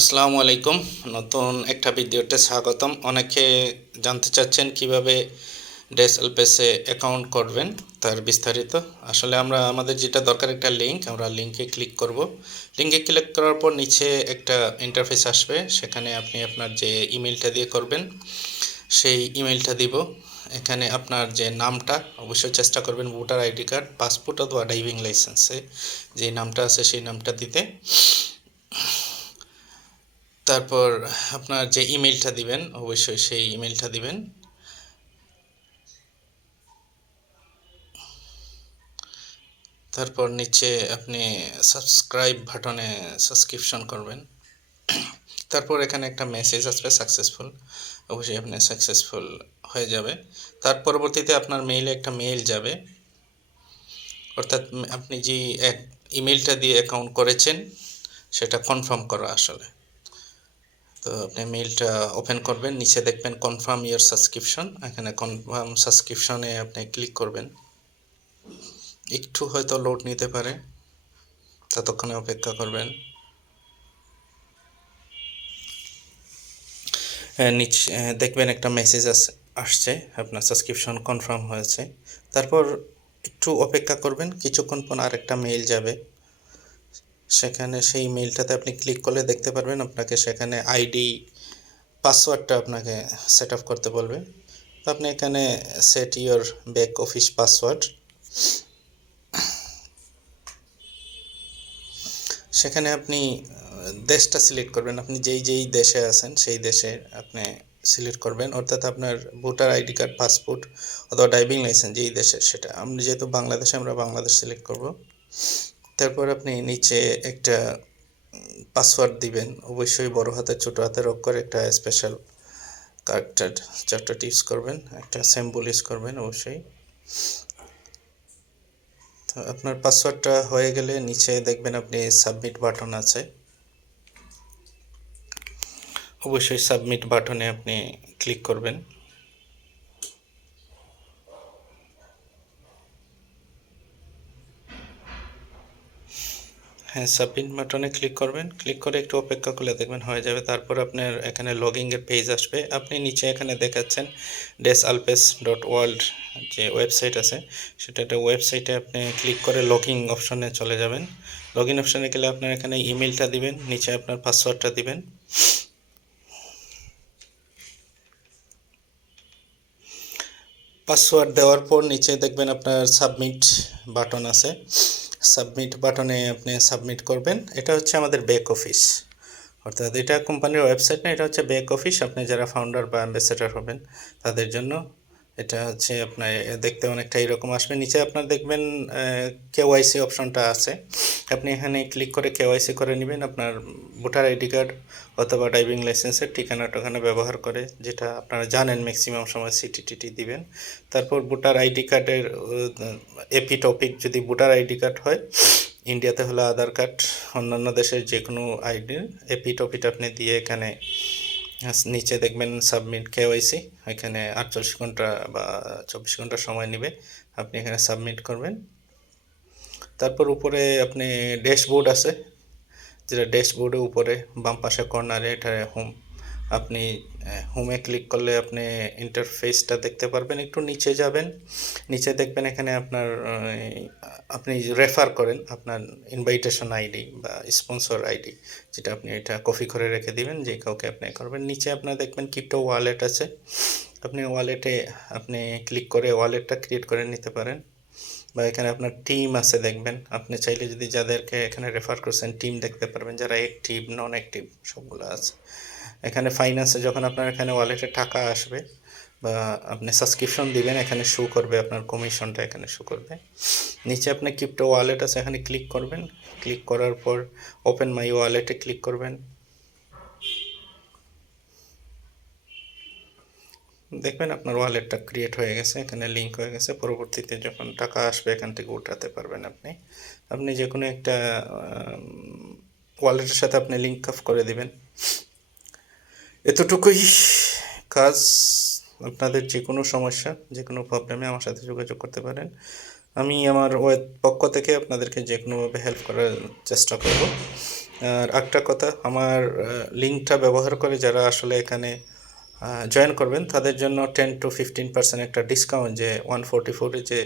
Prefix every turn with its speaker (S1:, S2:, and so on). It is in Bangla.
S1: আসসালামু আলাইকুম। নতুন একটা ভিডিওতে স্বাগতম। অনেকে জানতে চাচ্ছেন কীভাবে ডেসএল পেসে অ্যাকাউন্ট করবেন, তার বিস্তারিত। আসলে আমরা, আমাদের যেটা দরকার একটা লিঙ্ক আমরা লিঙ্কে ক্লিক করব। লিঙ্কে ক্লিক করার পর নিচে একটা ইন্টারফেস আসবে। সেখানে আপনি আপনার যে ইমেলটা দিয়ে করবেন, সেই ইমেলটা দিব। এখানে আপনার যে নামটা, অবশ্যই চেষ্টা করবেন ভোটার আইডি কার্ড পাসপোর্ট অথবা ড্রাইভিং লাইসেন্সে যে নামটা আছে সেই নামটা দিতে। তারপর আপনার যে ইমেলটা দিবেন, অবশ্যই সেই ইমেলটা দিবেন। তারপর নিচে আপনি সাবস্ক্রাইব বাটনে সাবস্ক্রিপশন করবেন। তারপর এখানে একটা মেসেজ আসবে সাকসেসফুল অবশ্যই আপনি সাকসেসফুল হয়ে যাবে। তার পরবর্তীতে আপনার মেইলে একটা মেইল যাবে। অর্থাৎ আপনি যে এক ইমেলটা দিয়ে অ্যাকাউন্ট করেছেন, সেটা কনফার্ম করা আসলে। তো আপনি মেইলটা ওপেন করবেন, নিচে দেখবেন কনফার্ম ইয়ার সাবস্ক্রিপশন এখানে কনফার্ম সাবস্ক্রিপশনে আপনি ক্লিক করবেন। একটু হয়তো লোড নিতে পারে, ততক্ষণে অপেক্ষা করবেন। নিচে দেখবেন একটা মেসেজ আসছে, আপনার সাবস্ক্রিপশন কনফার্ম হয়েছে। তারপর একটু অপেক্ষা করবেন, কিছুক্ষণ পর আরেকটা মেইল যাবে। সেখানে সেই মেইলটাতে আপনি ক্লিক করলে দেখতে পারবেন আপনাকে সেখানে আইডি পাসওয়ার্ডটা আপনাকে সেট আপ করতে বলবে। তো আপনি এখানে set your back office password সেখানে আপনি, দেশটা সিলেক্ট করবেন। আপনি যেই যেই দেশে আছেন, সেই দেশে আপনি সিলেক্ট করবেন। অর্থাৎ আপনার ভোটার আইডি কার্ড পাসপোর্ট অথবা ড্রাইভিং লাইসেন্স যেই দেশের সেটা। আমরা যেহেতু বাংলাদেশে, আমরা বাংলাদেশ সিলেক্ট করব। তারপর আপনি নিচে একটা পাসওয়ার্ড দিবেন। অবশ্যই বড় হাতের ছোটো হাতের অক্ষর, একটা স্পেশাল কার্ডটার চারটা ইউজ করবেন, একটা স্যাম্বল ইউজ করবেন অবশ্যই। তো আপনার পাসওয়ার্ডটা হয়ে গেলে নিচে দেখবেন আপনি সাবমিট বাটন আছে। অবশ্যই সাবমিট বাটনে আপনি ক্লিক করবেন। হ্যাঁ সাবমিট বাটনে ক্লিক করবেন। ক্লিক করে একটু অপেক্ষা করলে দেখবেন হয়ে যাবে। তারপর আপনার এখানে লগিংয়ের পেজ আসবে। আপনি নিচে এখানে দেখাচ্ছেন ডেস আলপেস ডট ওয়ার্ল্ড যে ওয়েবসাইট আছে, সেটা একটা ওয়েবসাইটে আপনি ক্লিক করে লগিং অপশনে চলে যাবেন। লগ ইন অপশানে গেলে আপনার এখানে ইমেলটা দিবেন, নিচে আপনার পাসওয়ার্ডটা দিবেন। পাসওয়ার্ড দেওয়ার পর নিচে দেখবেন আপনার সাবমিট বাটন আছে। সাবমিট বাটনে আপনি সাবমিট করবেন। এটা হচ্ছে আমাদের ব্যাক অফিস অর্থাৎ এটা কোম্পানির ওয়েবসাইট না, এটা হচ্ছে ব্যাক অফিস আপনি যারা ফাউন্ডার বা অ্যাম্বাসেডার হবেন, তাদের জন্য এটা হচ্ছে আপনার দেখতে অনেকটা এরকম আসবে। নিচে আপনার দেখবেন কেওয়াইসি অপশনটা আছে। আপনি এখানে ক্লিক করে কেওয়াইসি করে নেবেন। আপনার ভোটার আইডি কার্ড অথবা ড্রাইভিং লাইসেন্সের ঠিকানা টোকানা ব্যবহার করে, যেটা আপনারা জানেন ম্যাক্সিমাম সময় সিটি টিটি দিবেন। তারপর ভোটার আইডি কার্ডের এপি টপিক যদি ভোটার আইডি কার্ড হয়, ইন্ডিয়াতে হলো আধার কার্ড, অন্যান্য দেশের যে কোনো আইডির এপি টপিট আপনি দিয়ে এখানে নিচে দেখবেন সাবমিট কেওয়াইসি এখানে আটচল্লিশ ঘণ্টা বা চব্বিশ ঘণ্টা সময় নেবে। আপনি এখানে সাবমিট করবেন। তারপর উপরে আপনি ড্যাশবোর্ড আছে, যেটা ড্যাশবোর্ডের উপরে বাম পাশে কর্নারে এটা হোম আপনি হোমে ক্লিক করলে আপনি ইন্টারফেসটা দেখতে পারবেন। একটু নিচে যাবেন। নিচে দেখবেন এখানে আপনার আপনি রেফার করেন আপনার ইনভাইটেশন আইডি বা স্পন্সর আইডি যেটা আপনি এটা কপি করে রেখে দিবেন, যে কাউকে আপনি করবেন। নিচে আপনার দেখবেন কিপটো ওয়ালেট আছে। আপনি ওয়ালেটে আপনি ক্লিক করে ওয়ালেটটা ক্রিয়েট করে নিতে পারেন। বা এখানে আপনার টিম আছে দেখবেন। আপনি চাইলে যদি যাদেরকে এখানে রেফার করছেন টিম দেখতে পারবেন। যারা অ্যাক্টিভ নন অ্যাক্টিভ সবগুলো আছে। এখানে ফাইন্যান্সে যখন আপনার এখানে ওয়ালেটে টাকা আসবে বা আপনি সাবস্ক্রিপশন দিবেন, এখানে শো করবে আপনার কমিশনটা এখানে শো করবে। নিচে আপনি ক্রিপ্টো ওয়ালেট আছে, এখানে ক্লিক করবেন। ক্লিক করার পর ওপেন মাই ওয়ালেটে ক্লিক করবেন। দেখবেন আপনার ওয়ালেটটা ক্রিয়েট হয়ে গেছে, এখানে লিঙ্ক হয়ে গেছে। পরবর্তীতে যখন টাকা আসবে, এখান থেকে উঠাতে পারবেন আপনি। আপনি যে কোনো একটা ওয়ালেটের সাথে আপনি লিঙ্ক আপ করে দিবেন। এতটুকুই কাজ আপনাদের যে কোনো সমস্যা, যে কোনো প্রবলেমে আমার সাথে যোগাযোগ করতে পারেন। আমি আমার ওয়েব পক্ষ থেকে আপনাদেরকে যে কোনোভাবে হেল্প করার চেষ্টা করব। আর একটা কথা, আমার লিঙ্কটা ব্যবহার করে যারা আসলে এখানে জয়েন করবেন, তাদের জন্য টেন টু ফিফটিন পার্সেন্ট একটা ডিসকাউন্ট যে ওয়ান ফোরটি ফোরে যে